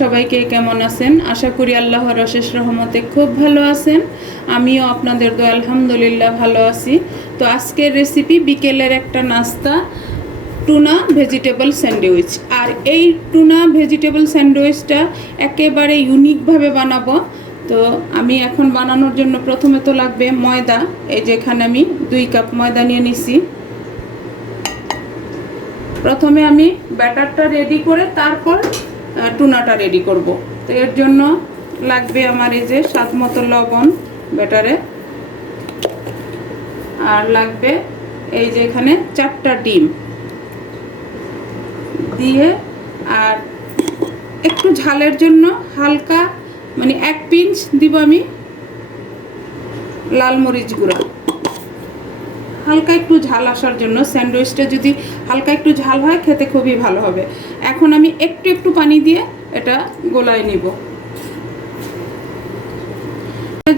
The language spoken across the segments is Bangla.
সবাই কেমন আছেন? আশা করি আল্লাহর অশেষ রহমতে খুব ভালো আছেন। আমিও আপনাদের দোয়া আলহামদুলিল্লাহ ভালো আছি। তো আজকের রেসিপি বিকেলের একটা নাস্তা, টুনা ভেজিটেবল স্যান্ডউইচ। আর এই টুনা ভেজিটেবল স্যান্ডউইচটা একেবারে ইউনিকভাবে বানাবো। তো আমি এখন বানানোর জন্য প্রথমে তো লাগবে ময়দা। এই যে এখানে আমি 2 কাপ ময়দা নিয়ে নিছি। প্রথমে আমি ব্যাটারটা রেডি করে তারপর টুনাটা রেডি করব। তো এর জন্য লাগবে আমার এই যে স্বাদ মতো লবণ ব্যাটারে, আর লাগবে এই যে এখানে 4টা ডিম দিয়ে, আর একটু ঝালের জন্য হালকা মানে 1 পিঞ্চ দিব আমি লাল মরিচ গুঁড়া, হালকা একটু ঝাল আসার জন্য। স্যান্ডউইচটা যদি হালকা একটু ঝাল হয় খেতে খুবই ভালো হবে। এখন আমি একটু পানি দিয়ে এটা গোলায় নিব।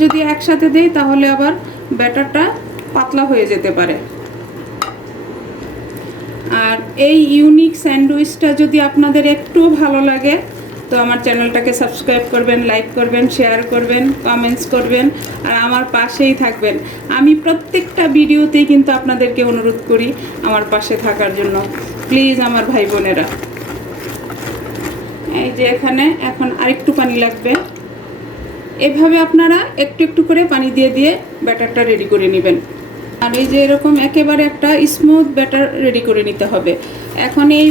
যদি একসাথে দেই তাহলে আবার ব্যাটারটা পাতলা হয়ে যেতে পারে। আর এই ইউনিক স্যান্ডউইচটা যদি আপনাদের একটু ভালো লাগে তো আমার চ্যানেলটাকে সাবস্ক্রাইব করবেন, লাইক করবেন, শেয়ার করবেন, কমেন্টস করবেন, আর আমার পাশেই থাকবেন। আমি প্রত্যেকটা ভিডিওতেই কিন্তু আপনাদেরকে অনুরোধ করি আমার পাশে থাকার জন্য, প্লিজ আমার ভাই বোনেরা। এই যে এখানে এখন আরেকটু পানি লাগবে। এভাবে আপনারা একটু করে পানি দিয়ে ব্যাটারটা রেডি করে নেবেন। আর এই যে এরকম একেবারে একটা স্মুথ ব্যাটার রেডি করে নিতে হবে। এখন এই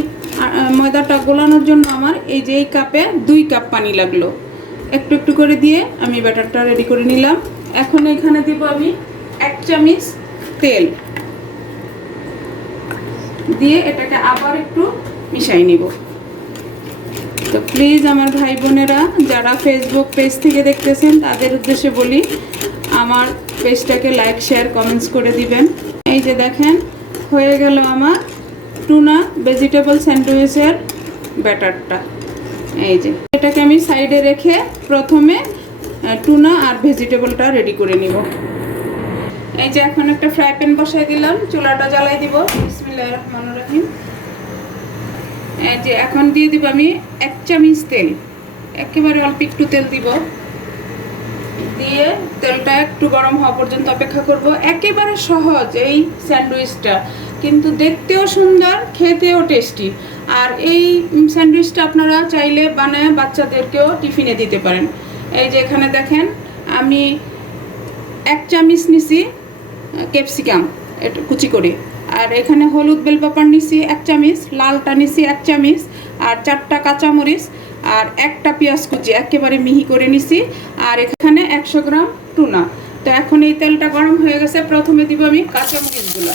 ময়দাটা গোলানোর জন্য আমার এই যে এই কাপে 2 কাপ পানি লাগলো। একটু করে দিয়ে আমি ব্যাটারটা রেডি করে নিলাম। এখন এখানে দিব আমি 1 চামচ তেল দিয়ে এটাকে আবার একটু মিশাই নিব। তো প্লিজ আমার ভাই বোনেরা যারা ফেসবুক পেজ থেকে দেখতেছেন তাদের উদ্দেশ্যে বলি, আমার পেজটাকে লাইক, শেয়ার, কমেন্টস করে দিবেন। এই যে দেখেন হয়ে গেল আমার টুনা ভেজিটেবল স্যান্ডউইচের ব্যাটারটা। এই যে এটাকে আমি সাইডে রেখে প্রথমে টুনা আর ভেজিটেবলটা রেডি করে নিব। এই যে এখন একটা ফ্রাই প্যান বসাই দিলাম, চুলাটা জ্বালাই দিব। বিসমিল্লাহির রহমানির রহিম। এই যে এখন দিয়ে দিব আমি 1 চামচ তেল, একেবারে অল্প একটু তেল দিব। দিয়ে তেলটা একটু গরম হওয়া পর্যন্ত অপেক্ষা করব। একেবারে সহজ এই স্যান্ডউইচটা, কিন্তু দেখতেও সুন্দর, খেতেও টেস্টি। আর এই স্যান্ডউইচটা আপনারা চাইলে বানায় বাচ্চাদেরকেও টিফিনে দিতে পারেন। এই যে এখানে দেখেন আমি 1 চামচ নিছি ক্যাপসিকাম এটা কুচি করে, আর এখানে হলুদ বেল পেপার নিছি 1 চামচ, লালটা নিছি 1 চামচ, আর 4টা কাঁচামরিচ, আর 1টা পেঁয়াজ কুচি একেবারে মিহি করে নিছি, আর এখানে 100 গ্রাম টুনা। তো এখন এই তেলটা গরম হয়ে গেছে, প্রথমে দিব আমি কাঁচামরিচগুলো,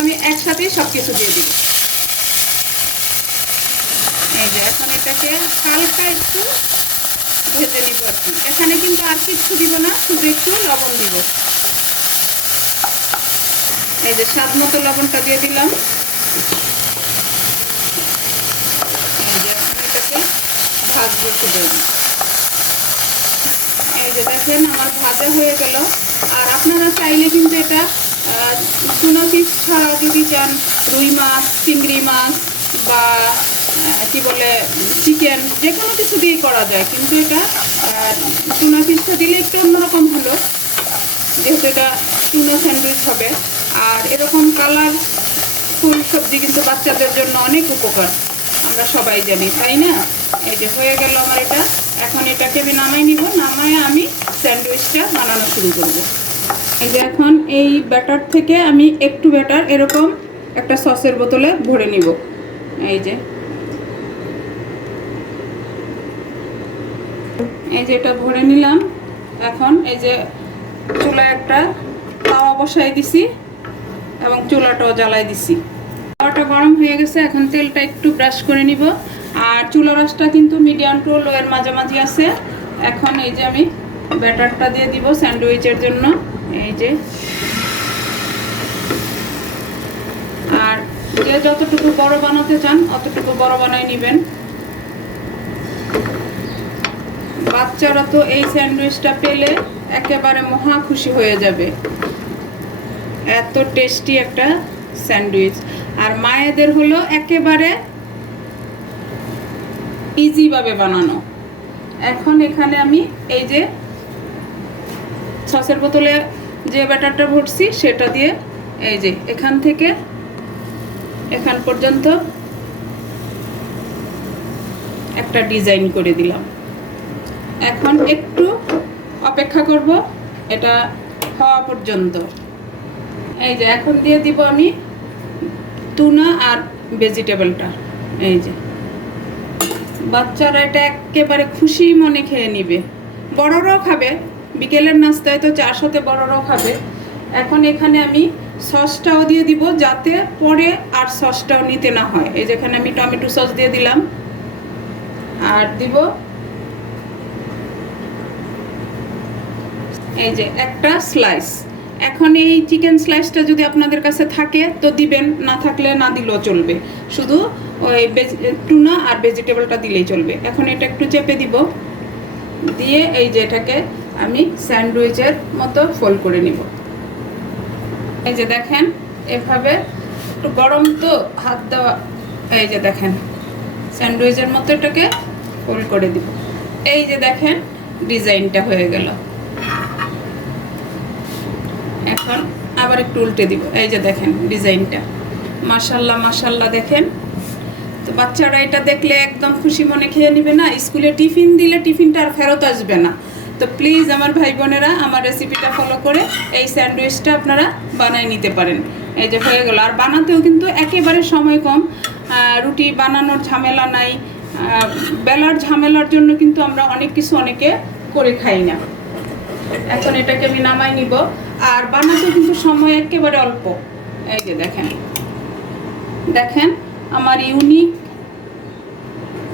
আমি একসাথে সব কিছু দিয়ে দিব। এই যে এখন এটাকে হালকা একটু ভেজে নিব আর কি। এখানে কিন্তু আর কিছু দিব না, শুধু একটু লবণ দিব। এই যে স্বাদ মতো লবণটা দিয়ে দিলাম। এই যে এখন এটাকে ভাজবো শুধু। এই যে দেখেন আমার ভাজা হয়ে গেল। আর আপনারা চাইলে কিন্তু এটা টুনা ফিশ ছাড়াও যদি চান, রুই মাছ, চিংড়ি মাছ বা কি বলে চিকেন, যে কোনো কিছু দিয়ে করা যায়, কিন্তু এটা টুনা ফিশটা দিলে একটু অন্যরকম হলো, যেহেতু এটা টুনা স্যান্ডউইচ হবে। আর এরকম কালারফুল সবজি কিন্তু বাচ্চাদের জন্য অনেক উপকার, আমরা সবাই জানি, তাই না? এই যে হয়ে গেল আমার এটা। এখন এটাকে আমি নামাই নিব, নামায় আমি স্যান্ডউইচটা বানানো শুরু করব। এই যে এখন এই ব্যাটার থেকে আমি একটু ব্যাটার এরকম একটা সসের বোতলে ভরে নিব। এই যে এটা ভরে নিলাম। এখন এই যে চুলায় একটা তাওয়া বসাই দিছি এবং চুলাটাও জ্বালাই দিছি। তাওয়াটা গরম হয়ে গেছে, এখন তেলটা একটু ব্রাশ করে নিব। আর চুলার আঁচটা কিন্তু মিডিয়াম টু লো এর মাঝামাঝি আছে। এখন এই যে আমি ব্যাটারটা দিয়ে দিব স্যান্ডউইচের জন্য। এই যে আর যে যতটুকু বড় বানাতে চান অতটুকু বড় বানাই নেবেন। বাচ্চারা তো এই স্যান্ডউইচটা পেলে একেবারে মহা খুশি হয়ে যাবে, এত টেস্টি একটা স্যান্ডউইচ। আর মায়েদের হলো একেবারে ইজিভাবে বানানো। এখন এখানে আমি এই যে সসের বোতলে যে ব্যাটারটা ভরছি সেটা দিয়ে এই যে এখান থেকে এখান পর্যন্ত একটা ডিজাইন করে দিলাম। এখন একটু অপেক্ষা করব এটা হওয়া পর্যন্ত। এই যে এখন দিয়ে দিব আমি টুনা আর ভেজিটেবলটা। এই যে বাচ্চারা এটা একেবারে খুশি মনে খেয়ে নিবে, বড়রাও খাবে, বিকেলের নাস্তায় তো চার সাথে বড়রাও খাবে। এখন এখানে আমি সসটাও দিয়ে দিব যাতে পরে আর সসটাও নিতে না হয়। এই যেখানে আমি টমেটো সস দিয়ে দিলাম আর দিব এই যে একটা স্লাইস। এখন এই চিকেন স্লাইসটা যদি আপনাদের কাছে থাকে তো দিবেন, না থাকলে না দিলেও চলবে, শুধু ওই টুনা আর ভেজিটেবলটা দিলেই চলবে। এখন এটা একটু চেপে দিব, দিয়ে এই যে এটাকে আমি স্যান্ডউইচের মতো ফোল্ড করে নিব। এই যে দেখেন এভাবে, একটু গরম তো হাত দেওয়া, এই যে দেখেন স্যান্ডউইচের মতো এটাকে ফোল্ড করে দিব। এই যে দেখেন ডিজাইনটা হয়ে গেল। এখন আবার একটু উল্টে দিব, এই যে দেখেন ডিজাইনটা। মাশাল্লাহ মাশাল্লাহ দেখেন। তো বাচ্চারা এটা দেখলে একদম খুশি মনে খেয়ে নেবে না, স্কুলে টিফিন দিলে টিফিনটা আর ফেরত আসবে না। তো প্লিজ আমার ভাই বোনেরা আমার রেসিপিটা ফলো করে এই স্যান্ডউইচটা আপনারা বানাই নিতে পারেন। এই যে হয়ে গেল। আর বানাতেও কিন্তু একেবারে সময় কম, রুটি বানানোর ঝামেলা নাই, বেলার ঝামেলার জন্য কিন্তু আমরা অনেক কিছু অনেকে করে খাই না। এখন এটাকে আমি নামাই নিব, আর বানাতেও কিন্তু সময় একেবারে অল্প। এই যে দেখেন দেখেন আমার ইউনিক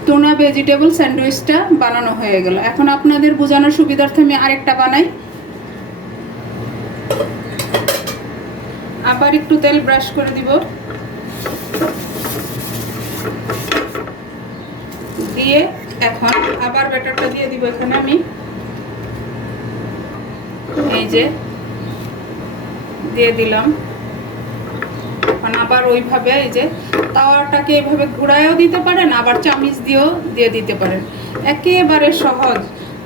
টুনা ভেজিটেবল স্যান্ডউইচটা বানানো হয়ে গেল। এখন আপনাদের বোঝানোর সুবিধার্থে আমি আরেকটা বানাই। আবার একটু তেল ব্রাশ করে দিব, দিয়ে এখন আবার ব্যাটারটা দিয়ে দিব এখানে আমি। এই যে দিয়ে দিলাম। এখন আবার ওইভাবে এই যে তাওয়াটাকে এভাবে ঘুরায়ও দিতে পারেন, আবার চামিচ দিয়েও দিয়ে দিতে পারেন, একেবারে সহজ।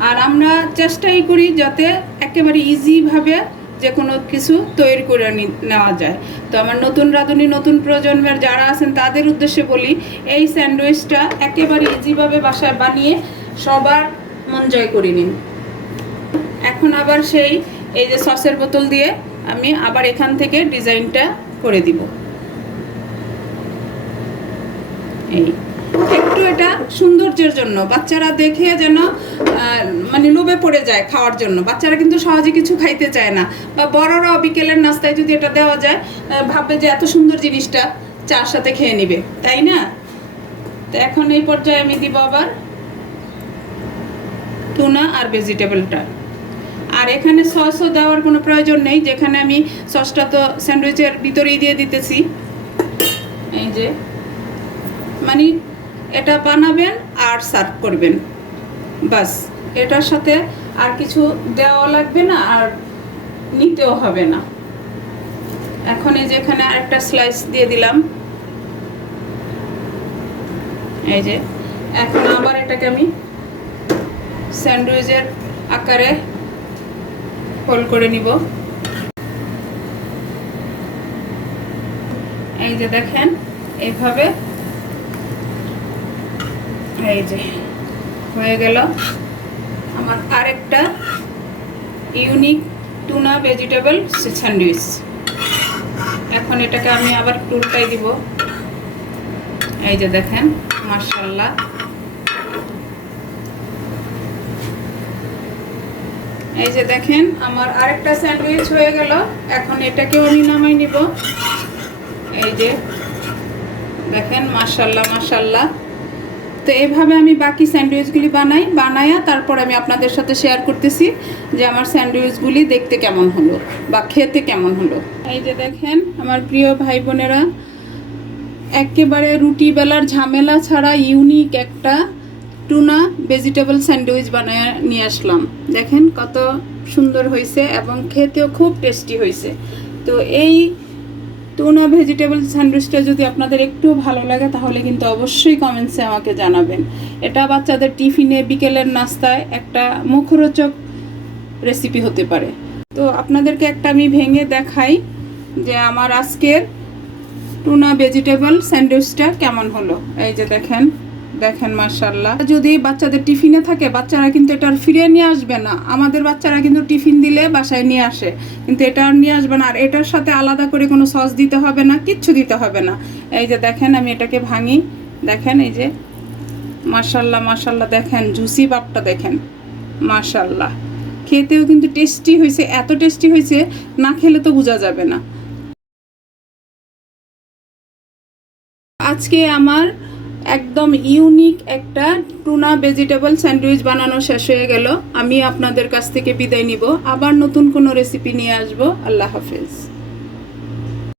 আর আমরা চেষ্টাই করি যাতে একেবারে ইজিভাবে যে কোনো কিছু তৈরি করে নেওয়া যায়। তো আমার নতুন রাঁধুনি নতুন প্রজন্মের যারা আছেন তাদের উদ্দেশ্যে বলি, এই স্যান্ডউইচটা একেবারে ইজিভাবে বাসায় বানিয়ে সবার মন জয় করে নিন। এখন আবার সেই এই যে সসের বোতল দিয়ে আমি আবার এখান থেকে ডিজাইনটা করে দিব। এই একটু এটা সৌন্দর্যের জন্য, বাচ্চারা দেখে যেন মানে লোভে পড়ে যায় খাওয়ার জন্য। বাচ্চারা কিন্তু সহজে কিছু খাইতে চায় না, বা বড়রাও বিকেলের নাস্তায় যদি এটা দেওয়া যায় ভাববে যে এত সুন্দর জিনিসটা চার সাথে খেয়ে নিবে, তাই না? তো এখন এই পর্যায়ে আমি দিব আবার টুনা আর ভেজিটেবলটা। আর এখানে সসও দেওয়ার কোনো প্রয়োজন নেই, যেখানে আমি সসটা তো স্যান্ডউইচের ভিতরেই দিয়ে দিতেছি। এই যে মানে এটা বানাবেন আর সার্ভ করবেন, বাস। এটার সাথে আর কিছু দেওয়া লাগবে না, আর নিতেও হবে না। এখন এই যে এখানে আরেকটা স্লাইস দিয়ে দিলাম। এই যে এখন আবার এটাকে আমি স্যান্ডউইচের আকারে ফোল্ড করে নিব। এই যে দেখেন এইভাবে, এই যে হয়ে গেল আমার আরেকটা ইউনিক টুনা ভেজিটেবল স্যান্ডউইচ। এখন এটাকে আমি আবার উল্টাই দিব। এই যে দেখেন মাশাআল্লাহ। এই যে দেখেন আমার আরেকটা স্যান্ডউইচ হয়ে গেল। এখন এটাকেও আমি নামাই নিব। এই যে দেখেন মাশাআল্লাহ মাশাআল্লাহ। তো এইভাবে আমি বাকি স্যান্ডউইচগুলি বানায়া তারপর আমি আপনাদের সাথে শেয়ার করতেছি যে আমার স্যান্ডউইচগুলি দেখতে কেমন হলো বা খেতে কেমন হলো। এই যে দেখেন আমার প্রিয় ভাই বোনেরা, একেবারে রুটি বেলার ঝামেলা ছাড়া ইউনিক একটা টুনা ভেজিটেবল স্যান্ডউইচ বানায় নিয়ে আসলাম। দেখেন কত সুন্দর হয়েছে এবং খেতেও খুব টেস্টি হয়েছে। তো এই টুনা ভেজিটেবল স্যান্ডউইচটা যদি আপনাদের একটু ভালো লাগে তাহলে কিন্তু অবশ্যই কমেন্টসে আমাকে জানাবেন। এটা বাচ্চাদের টিফিনে, বিকেলের নাস্তায় একটা মুখরোচক রেসিপি হতে পারে। তো আপনাদেরকে একটা আমি ভেঙে দেখাই যে আমার আজকের টুনা ভেজিটেবল স্যান্ডউইচটা কেমন হলো। এই যে দেখেন মাশাআল্লাহ। যদি বাচ্চাদের টিফিনে থাকে, বাচ্চারা কিন্তু এটা আর ফিরিয়ে নিয়ে আসবে না। আমাদের বাচ্চারা কিন্তু টিফিন দিলে বাসায় নিয়ে আসে, কিন্তু এটা আর নিয়ে আসবে না। আর এটার সাথে আলাদা করে কোনো সস দিতে হবে না, কিচ্ছু দিতে হবে না। এই যে দেখেন, আমি এটাকে ভাঙি, দেখেন এই যে মাশাআল্লাহ, দেখেন জুসি ভাবটা দেখেন, মাশাআল্লাহ। খেতেও কিন্তু টেস্টি হয়েছে, এত টেস্টি হয়েছে না খেলে তো বোঝা যাবে না। আজকে আমার একদম ইউনিক একটা টুনা ভেজিটেবল স্যান্ডউইচ বানানো শেষ হয়ে গেল। আমি আপনাদের কাছ থেকে বিদায় নিব, আবার নতুন কোনো রেসিপি নিয়ে আসবো। আল্লাহ হাফেজ।